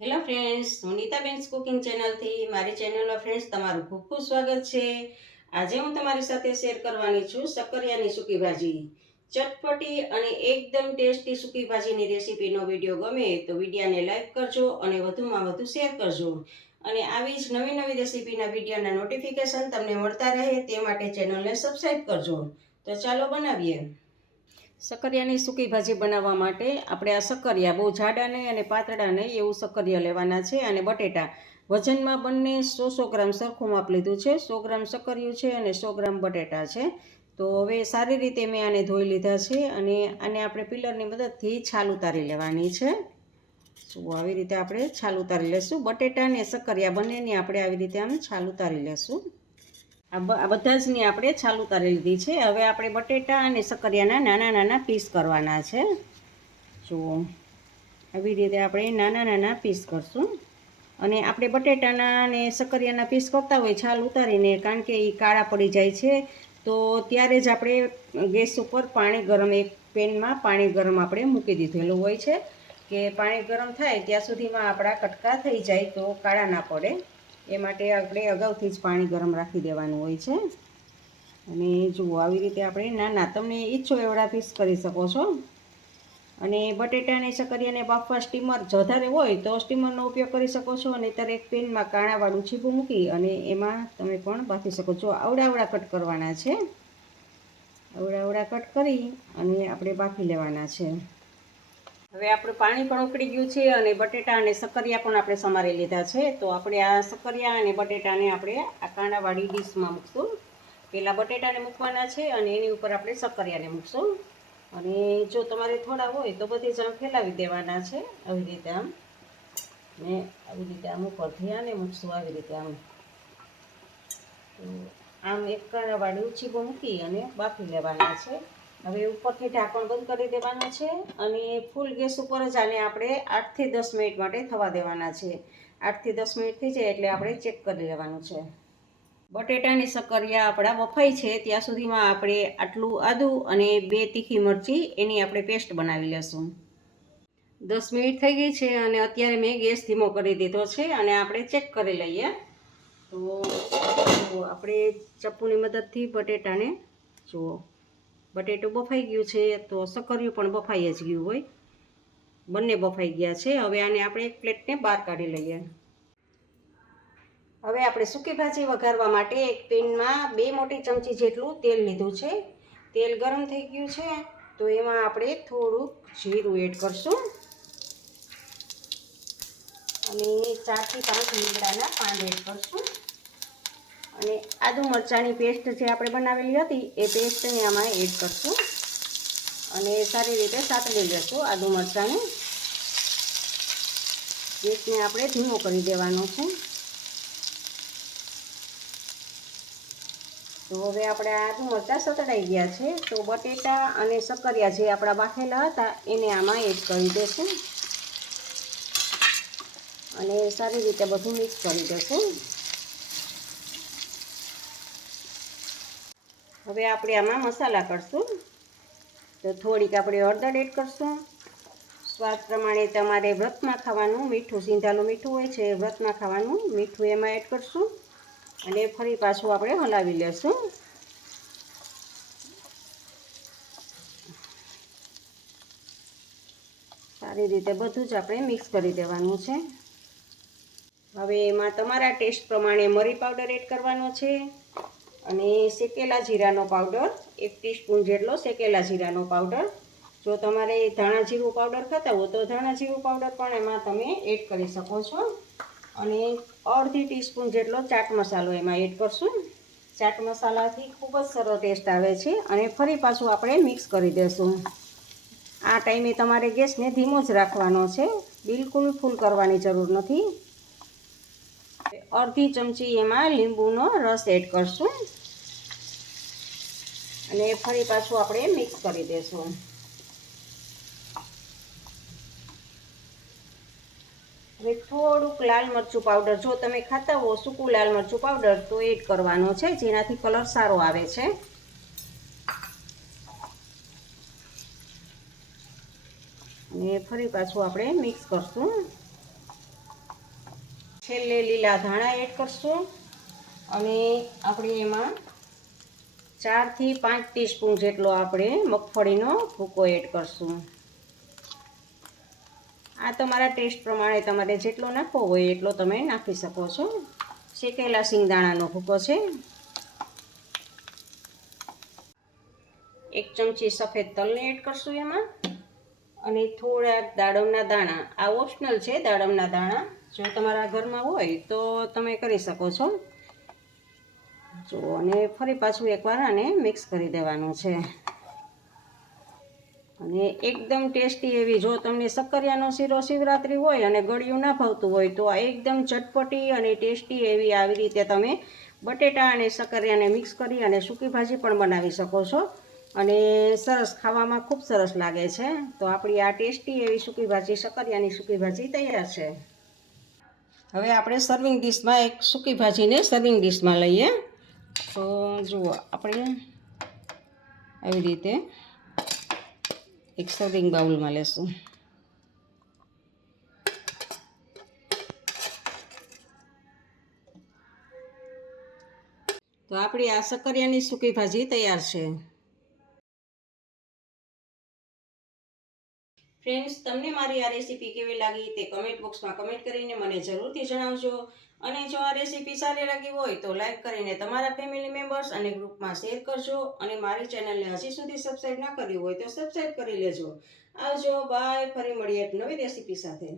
Hello friends હું નીતાબેન્સ cooking ચેનલથી મારી ચેનલમાં ફ્રેન્ડ્સ તમારું ખૂબ ખૂબ સ્વાગત છે. આજે હું તમારી સાથે શેર કરવાની છું સક્કરિયાની સૂકી ભાજી. ચટપટી અને એકદમ ટેસ્ટી સૂકી ભાજીની રેસીપીનો વીડિયો ગમે તો વિડીયાને લાઇક કરજો અને વધુમાં વધુ શેર કરજો. અને આવી જ નવી નવી રેસીપીના વિડીયોના નોટિફિકેશન તમને મળતા રહે તે માટે ચેનલને સબસ્ક્રાઈબ કરજો. તો ચાલો બનાવીએ. સક્કરિયાની સૂકી ભાજી બનાવવા માટે આપણે આ સકરિયા, બહુ જાડા નહીં અને પાતળા નહીં એવું સકરિયા લેવાના છે અને બટેટા. વજનમાં બંને સો સો ગ્રામ સરખું માપ લીધું છે. સો ગ્રામ સક્કરિયું છે અને સો ગ્રામ બટેટા છે. તો હવે સારી રીતે મેં આને ધોઈ લીધા છે અને આને આપણે પિલરની મદદથી છાલ ઉતારી લેવાની છે. શું આવી રીતે આપણે છાલ ઉતારી લેશું. બટેટા અને સકરિયા બંનેની આપણે આવી રીતે આમ છાલ ઉતારી લેશું. આ બ- આ બધા જની આપણે છાલ ઉતારી લીધી છે. હવે આપણે બટેટા અને સકરિયાના નાના નાના પીસ કરવાના છે. જુઓ. આવી રીતે આપણે નાના નાના પીસ કરશું. અને આપણે બટેટાના અને સકરિયાના પીસ કરતા હોય છાલ ઉતારીને, કારણ કે એ કાળા પડી જાય છે, તો ત્યારે જ આપણે ગેસ ઉપર પાણી ગરમ, એક પેનમાં પાણી ગરમ આપણે મૂકી દીધેલું હોય છે. કે પાણી ગરમ થાય, ત્યાં સુધીમાં આપણા કટકા થઈ જાય તો કાળા ના પડે. એ માટે આપણે અગાઉથી જ પાણી ગરમ રાખી દેવાનું હોય છે. અને જુઓ આવી રીતે આપણે નાના, તમને ઈચ્છો એવડા પીસ કરી શકો છો. અને બટેટાને સક્કરિયાને બાફવા સ્ટીમર વધારે હોય તો સ્ટીમરનો ઉપયોગ કરી શકો છો. અને ત્યારે એક પેનમાં કાણાવાળું છીપું મૂકી અને એમાં તમે પણ બાફી શકો છો. આવડા આવડા કટ કરવાના છે. આવડા કટ કરી અને આપણે બાફી લેવાના છે. હવે આપણું પાણી પણ ઉકળી ગયું છે અને બટેટા અને સકરિયા પણ આપણે સમારી લીધા છે. તો આપણે આ સકરિયા અને બટેટાને આપણે આ કાંડાવાળી ડીશમાં મૂકશું. પહેલાં બટેટાને મૂકવાના છે અને એની ઉપર આપણે સકરિયાને મૂકશું. અને જો તમારે થોડા હોય તો બધી જ ફેલાવી દેવાના છે. આવી રીતે આમ ને આવી રીતે આમ ઉપરથી આને મૂકશું આવી રીતે આમ. આમ એક કાંડાવાળી ચીબો મૂકી અને બાફી લેવાના છે. હવે ઉપરથી ઢાંકણ બંધ કરી દેવાનું છે અને ફૂલ ગેસ ઉપર જ આને આપણે આઠથી દસ મિનિટ માટે થવા દેવાના છે. આઠથી દસ મિનિટ થઈ જાય એટલે આપણે ચેક કરી લેવાનું છે. બટેટાની સક્કરિયા આપણા વફાઈ છે, ત્યાં સુધીમાં આપણે આટલું આદું અને બે તીખી મરચી એની આપણે પેસ્ટ બનાવી લેશું. દસ મિનિટ થઈ ગઈ છે અને અત્યારે મેં ગેસ ધીમો કરી દીધો છે અને આપણે ચેક કરી લઈએ. તો આપણે ચપ્પુની મદદથી બટેટાને જુઓ. બટેટું બફાઈ ગયું છે, તો સક્કરિયું પણ બફાઈ જ ગયું હોય. બંને બફાઈ ગયા છે. હવે આને આપણે એક પ્લેટને બહાર કાઢી લઈએ. હવે આપણે સૂકી ભાજી વઘારવા માટે એક પેનમાં બે મોટી ચમચી જેટલું તેલ લીધું છે. તેલ ગરમ થઈ ગયું છે, તો એમાં આપણે થોડુંક જીરું એડ કરશું. અને ચારથી પાંચ લીમડાના પાન એડ કરશું. અને આદુ મરચાંની પેસ્ટ જે આપણે બનાવેલી હતી, એ પેસ્ટને આમાં એડ કરશું. અને સારી રીતે સાતળી લેશું આદુ મરચાંને. ગેસને આપણે ધીમો કરી દેવાનો છે. તો હવે આપણે આદુ મરચાં સતળાઈ ગયા છે. તો બટેટા અને શક્કરિયા જે આપણા બાફેલા હતા, એને આમાં એડ કરી દેશું. અને સારી રીતે બધું મિક્સ કરી દેશું. હવે આપણે આમાં મસાલા કરશું. તો થોડીક આપણે હળદર એડ કરશું. સ્વાદ પ્રમાણે તમારે વ્રતમાં ખાવાનું મીઠું, સિંધાલું મીઠું હોય છે વ્રતમાં ખાવાનું મીઠું એમાં એડ કરશું. અને ફરી પાછું આપણે હલાવી લેશું. સારી રીતે બધું જ આપણે મિક્સ કરી દેવાનું છે. હવે એમાં તમારા ટેસ્ટ પ્રમાણે મરી પાવડર એડ કરવાનો છે. અને શેકેલા જીરાનો પાવડર, એક ટીસ્પૂન જેટલો શેકેલા જીરાનો પાવડર. જો તમારે ધાણા જીરું પાવડર ખાતા હો તો ધાણા જીરું પાવડર પણ એમાં તમે એડ કરી શકો છો. અને અડધી ટીસ્પૂન જેટલો ચાટ મસાલો એમાં એડ કરશું. ચાટ મસાલાથી ખૂબ જ સરસ ટેસ્ટ આવે છે અને ફરી પાછું આપણે મિક્સ કરી દઈશું આ ટાઈમે તમારે ગેસને ધીમો જ રાખવાનો છે. બિલકુલ ફૂલ કરવાની જરૂર નથી. અડધી ચમચી એમાં લીંબુનો રસ એડ કરશું. અને ફરી પાછું આપણે મિક્સ કરી દઈશું હવે થોડુંક લાલ મરચું પાવડર જો તમે ખાતા હો સૂકું લાલ મરચું પાવડર તો એડ કરવાનો છે, જેનાથી કલર સારો આવે છે. અને ફરી પાછું આપણે મિક્સ કરશું. છેલ્લે લીલા ધાણા એડ કરશું. અને આપણે એમાં ચારથી પાંચ ટીસ્પૂન જેટલો આપણે મગફળીનો ભૂકો એડ કરશું. આ તમારા ટેસ્ટ પ્રમાણે તમારે જેટલો નાખવો હોય એટલો તમે નાખી શકો છો. શેકેલા સિંગદાણાનો ભૂકો છે. એક ચમચી સફેદ તલને એડ કરશું એમાં. અને થોડા દાડમના દાણા, આ ઓપ્શનલ છે દાડમના દાણા. જો તમારા ઘરમાં હોય તો તમે કરી શકો છો. જો અને ફરી પાછું એકવાર આને મિક્સ કરી દેવાનું છે. અને એકદમ ટેસ્ટી એવી, જો તમને શક્કરિયાનો શીરો શિવરાત્રી હોય અને ગળ્યું ના ભાવતું હોય, તો આ એકદમ ચટપટી અને ટેસ્ટી એવી આવી રીતે તમે બટેટા અને સક્કરિયાને મિક્સ કરી અને સૂકી ભાજી પણ બનાવી શકો છો. અને સરસ ખાવામાં ખૂબ સરસ લાગે છે. તો આપણી આ ટેસ્ટી એવી સૂકી ભાજી, સક્કરિયાની સૂકી ભાજી તૈયાર છે. હવે આપણે સર્વિંગ ડીશમાં એક સૂકી ભાજીને સર્વિંગ ડીશમાં લઈએ. તો જુઓ, આપણે આવી રીતે એક સર્વિંગ બાઉલમાં લેશું. તો આપણી આ શક્કરિયાની સૂકી ભાજી તૈયાર છે. ફ્રેન્ડ્સ તમને મારી આ રેસીપી કેવી લાગી તે કમેન્ટ બોક્સમાં કમેન્ટ કરીને મને જરૂરથી જણાવજો. અને જો આ રેસીપી સારી લાગી હોય તો લાઇક કરીને તમારા ફેમિલી મેમ્બર્સ અને ગ્રુપમાં શેર કરજો. અને મારી ચેનલને હજી સુધી સબસ્ક્રાઈબ ના કર્યું હોય તો સબસ્ક્રાઈબ કરી લેજો. આવજો બાય ફરી મળીએ એક નવી રેસીપી સાથે.